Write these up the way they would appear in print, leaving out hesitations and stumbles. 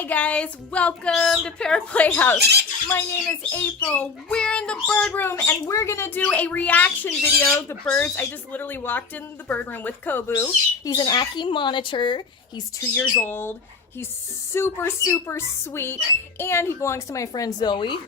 Hi guys, welcome to Parrot Playhouse. My name is April. We're in the bird room and we're gonna do a reaction video. The birds, I just literally walked in the bird room with Kovu. He's an Ackie monitor. He's 2 years old. He's super sweet, and he belongs to my friend Zoe,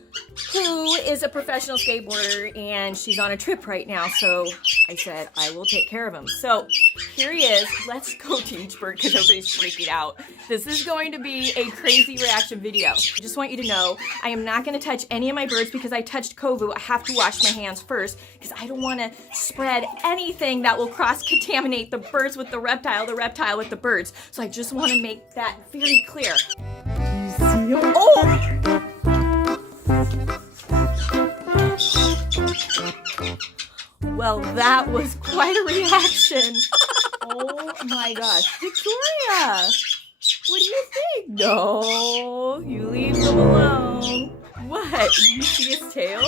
who is a professional skateboarder, and she's on a trip right now, so I said I will take care of him. So here he is. Let's go to each bird because everybody's freaking out. This is going to be a crazy reaction video. I just want you to know I am not going to touch any of my birds because I touched Kovu. I have to wash my hands first because I don't want to spread anything that will cross-contaminate the birds with the reptile with the birds. So I just want to make that very clear. You see him? Oh! Well, that was quite a reaction. Oh my gosh. Victoria! What do you think? No, you leave them alone. What? You see his tail?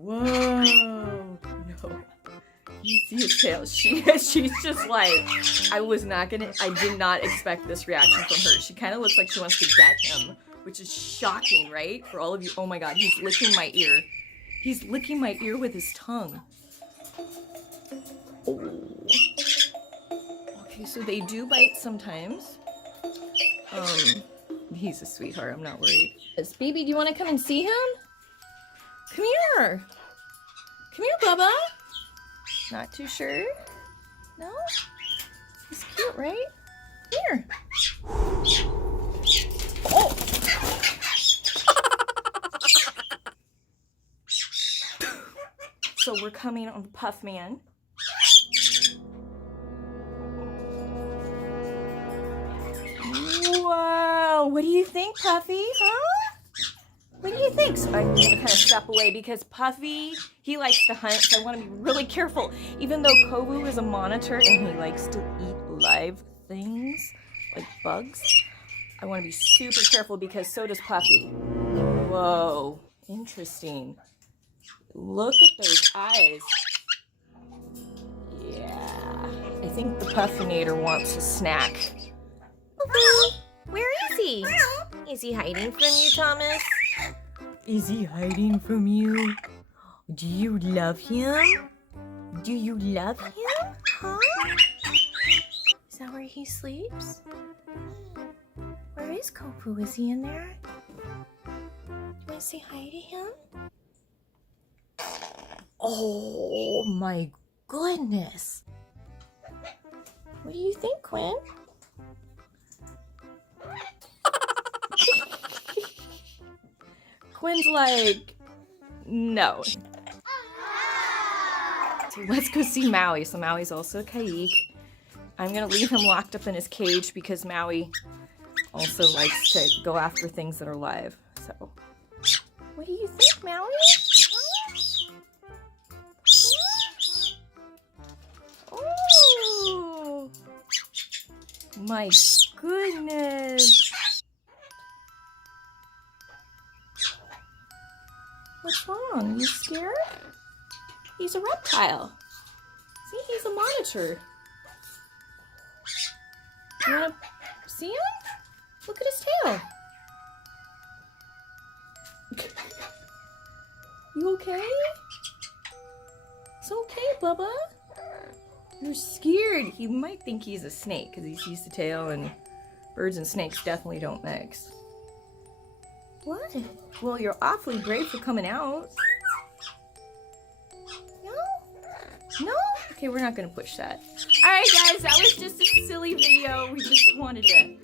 Whoa. No. You see his tail. She's just like, I did not expect this reaction from her. She kind of looks like she wants to get him, which is shocking, right? For all of you. Oh my God, he's licking my ear. He's licking my ear with his tongue. Oh. Okay, so they do bite sometimes. He's a sweetheart, I'm not worried. Baby, do you want to come and see him? Come here. Come here, Bubba. Not too sure? No? He's cute, right? Here. Oh! So we're coming on Puff Man. Whoa! What do you think, Puffy? Huh? What do you think? So I'm gonna kind of step away because Puffy, he likes to hunt, so I want to be really careful. Even though Kovu is a monitor and he likes to eat live things, like bugs, I want to be super careful because so does Puffy. Whoa, interesting. Look at those eyes. Yeah, I think the Puffinator wants a snack. Where is he? Is he hiding from you, Thomas? Is he hiding from you? Do you love him? Do you love him? Huh? Is that where he sleeps? Where is Kovu? Is he in there? Do you want to say hi to him? Oh my goodness. What do you think, Quinn? Quinn's like, no. So let's go see Maui. So Maui's also a caique. I'm gonna leave him locked up in his cage because Maui also likes to go after things that are live. So, what do you think, Maui? Oh, my goodness. What's wrong? You scared? He's a reptile. See, he's a monitor. You wanna see him? Look at his tail. You okay? It's okay, Bubba. You're scared. He might think he's a snake because he sees the tail, and birds and snakes definitely don't mix. What? Well, you're awfully brave for coming out. No? No? Okay, we're not gonna push that. Alright guys, that was just a silly video. We just wanted to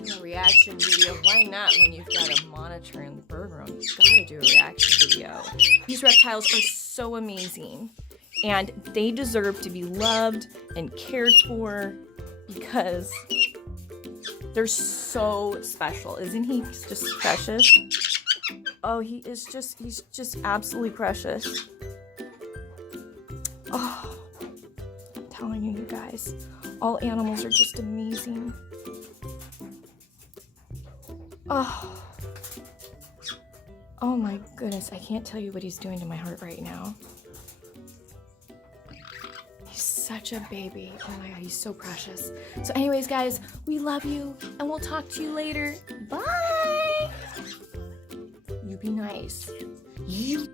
do a reaction video. Why not when you've got a monitor in the bird room? You've gotta do a reaction video. These reptiles are so amazing. And they deserve to be loved and cared for because they're so special. Isn't he just precious? Oh, he's just absolutely precious. Oh, I'm telling you, you guys, all animals are just amazing. Oh my goodness, I can't tell you what he's doing to my heart right now. He's such such a baby. Oh my God, he's so precious. So anyways, guys, we love you and we'll talk to you later. Bye. You be nice. You